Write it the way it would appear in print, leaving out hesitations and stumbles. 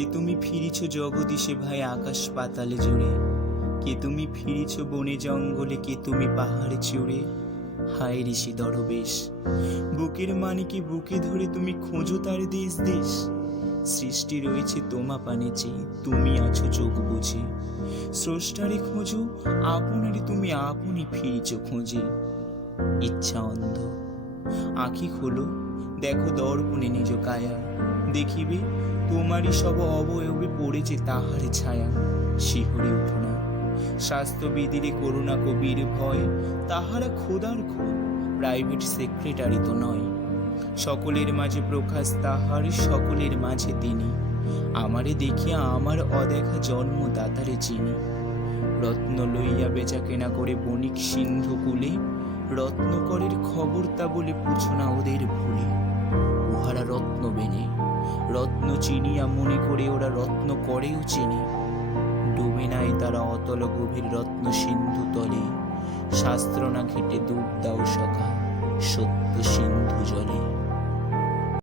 কে তুমি ফিরিছ জগদীশে ভাই আকাশ পাতালে জুড়ে, কে তুমি ফিরিছ বনে জঙ্গলে, কে তুমি পাহাড়ে চড়ে। হায় ঋষি দরবেশ, বুকের মানিকে বুকে ধরে তুমি খোঁজো তার দেশ দেশ। সৃষ্টি রয়েছে তোমা পানে চেয়ে, তুমি আছো চোখ বুঝে। স্রষ্টারে খোঁজো আপনারে, তুমি আপনি ফিরিছ খোঁজে। ইচ্ছা অন্ধ, আঁখি খোলো, দেখো দর্পণে নিজ কায়া। দেখিবে তোমারই সব অবয়বে পড়েছে তাহার ছায়া। শিহরে উঠো না, স্বাস্থ্যবিধিরে করুণা কবির ভয়। তাহারা খোদার খোদ, প্রাইভেট সেক্রেটারি তো নয়। সকলের মাঝে প্রকাশ তাহার, সকলের মাঝে তিনি। আমারে দেখিয়া আমার অদেখা জন্মদাতারে চিনি। রত্ন লইয়া বেচা কেনা করে বণিক সিন্ধু কুলে, রত্নকরের খবর তা বলে পুছো না ওদের ভুলে। উহারা রত্ন বেনে, রত্ন চিনিয়া মনে করে ওরা রত্ন করেও চেনে। ডুবে নাই তারা অতল গভীর রত্ন সিন্ধু তলে। শাস্ত্র না ঘেটে ডুব দাও সখা সত্য সিন্ধু জলে।